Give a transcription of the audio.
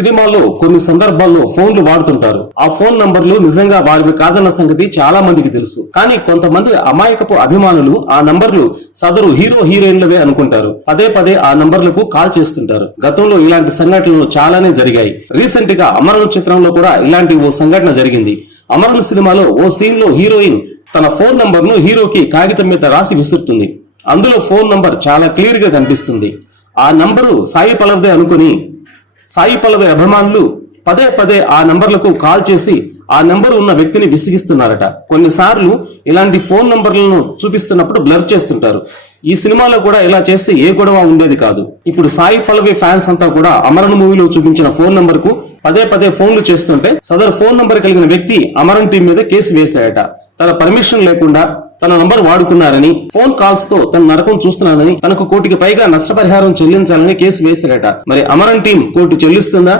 సినిమాల్లో కొన్ని సందర్భాల్లో ఫోన్లు వాడుతుంటారు. ఆ ఫోన్ నంబర్లు నిజంగా వారివి కాదన్న సంగతి చాలా మందికి తెలుసు. కానీ కొంతమంది అమాయకపు అభిమానులు ఆ నంబర్లు సదరు హీరో హీరోయిన్లవే అనుకుంటారు. పదే పదే ఆ నంబర్లకు కాల్ చేస్తుంటారు. గతంలో ఇలాంటి సంఘటనలు చాలానే జరిగాయి. రీసెంట్ గా అమరన్ చిత్రంలో కూడా ఇలాంటి ఓ సంఘటన జరిగింది. అమరన్ సినిమాలో ఓ సీన్ లో హీరోయిన్ తన ఫోన్ నంబర్ ను హీరోకి కాగితం మీద రాసి విసురుతుంది. అందులో ఫోన్ నంబర్ చాలా క్లియర్ గా కనిపిస్తుంది. ఆ నంబరు సాయి పల్లవిదే అనుకుని సాయి పల్లవి అభిమానులు పదే పదే ఆ నంబర్లకు కాల్ చేసి ఆ నంబర్ ఉన్న వ్యక్తిని విసిగిస్తున్నారట. కొన్నిసార్లు ఇలాంటి ఫోన్ నంబర్లను చూపిస్తున్నప్పుడు బ్లర్ చేస్తుంటారు. ఈ సినిమాలో కూడా ఇలా చేస్తే ఏ గొడవ ఉండేది కాదు. ఇప్పుడు సాయి పల్లవి ఫ్యాన్స్ అంతా కూడా అమరన్ మూవీలో చూపించిన ఫోన్ నంబర్ కు పదే పదే ఫోన్లు చేస్తుంటే సదరు ఫోన్ నంబర్ కలిగిన వ్యక్తి అమరన్ టీం మీద కేసు వేశాడట. తన పర్మిషన్ లేకుండా తన నంబర్ వాడుకున్నారని, ఫోన్ కాల్స్ తో తన నరకం చూస్తున్నారని, తనకు 1 కోటికి పైగా నష్టపరిహారం చెల్లించాలని కేసు వేశాడట. మరి అమరన్ టీం కోర్టు చెల్లిస్తుందా?